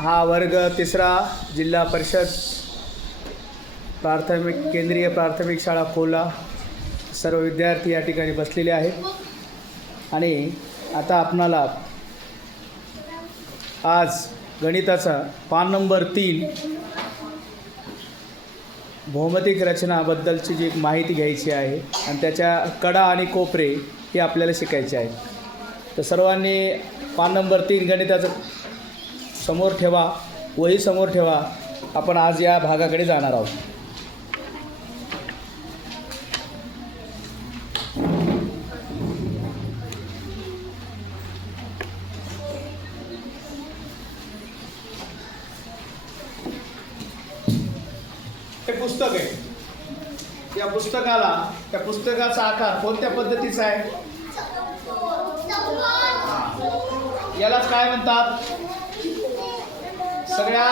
हा वर्ग तिसरा जिल्हा परिषद प्राथमिक केंद्रीय प्राथमिक शाळा खोला. सर्व विद्यार्थी या ठिकाणी बसलेले आहेत. आणि आता आपणाला आज गणिताचा पान नंबर तीन भौमतिक रचनाबद्दलची जी माहिती घ्यायची आहे आणि त्याच्या कडा आणि कोपरे हे आपल्याला शिकायचे आहेत. तर सर्वांनी पान नंबर तीन गणिताचं समोर ठेवा वही समोर ठेवा. आपण आज या भागाकडे जाणार आहोत. हे पुस्तक आहे. या पुस्तकाला त्या पुस्तकाचा आकार कोणत्या पद्धतीचा आहे? यालाच काय म्हणतात? सगळ्या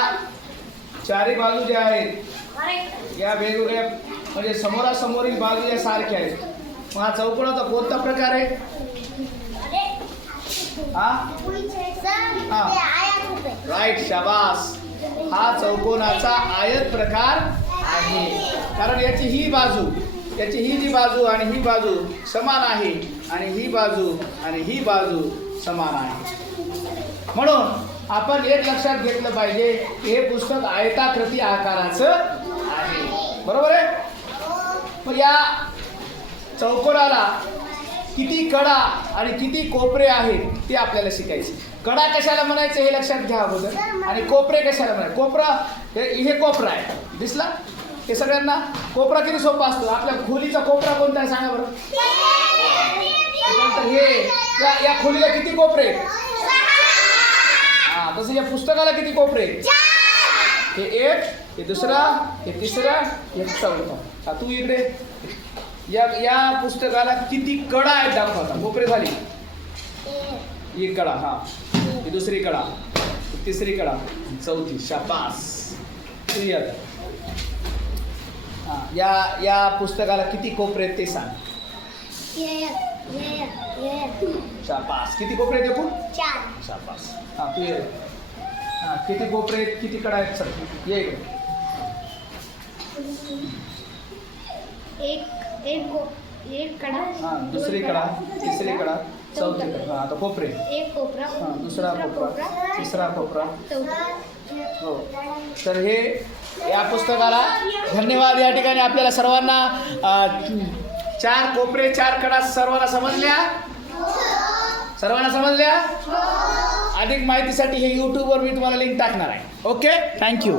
चारी बाजू ज्या आहेत या वेगवेगळ्या म्हणजे समोरासमोरील बाजू या सारख्या आहेत. मग हा चौकोनाचा कोणता प्रकार आहे? हा? राईट शाबास. हा चौकोनाचा आयत प्रकार आहे. कारण याची ही बाजू याची ही जी बाजू आणि ही बाजू समान आहे आणि ही बाजू आणि ही बाजू समान आहे. म्हणून आपण एक लक्षात घेतलं पाहिजे हे पुस्तक आयताकृती आकाराचं आहे बरोबर आहे मग या चौकोनाला किती कडा आणि किती कोपरे आहेत ते आपल्याला शिकायचे कडा कशाला म्हणायचं हे लक्षात घ्या अगोदर आणि कोपरे कशाला म्हणायचे कोपरा हे कोपरा आहे दिसला हे सगळ्यांना कोपरा किती सोपा असतो आपल्या खोलीचा कोपरा कोणता आहे सांगा बरं हे या या खोलीला किती कोपरे आहेत? तसं या पुस्तकाला किती कोपरे? हे एक हे दुसरा हे तिसरा हे चौथा. हा तू इकडे. या या पुस्तकाला किती कडा आहेत दाखव आता कोपरे झाली? ही कडा हा. ही दुसरी कडा. तिसरी कडा. चौथी. आता. हा या या पुस्तकाला किती कोपरे आहेत ते सांग. शाबास. किती कोपरे आहेत एकूण? शाबास. हा तू ये हा किती कोपरे आहेत किती कडा आहेत सर? ये एक एक एक कडा हा दुसरी कडा तिसरी कडा चौथी कडा हा आता कोपरे. एक कोपरा हा दुसरा कोपरा तिसरा कोपरा. हो. तर हे या पुस्तकाला धन्यवाद. या ठिकाणी आपल्याला सर्वांना चार कोपरे चार कडा सर्वांना समजल्या? सर्वांना समजल्या? अधिक माहितीसाठी हे यूट्यूबवर मी तुम्हाला लिंक टाकणार आहे. Okay thank you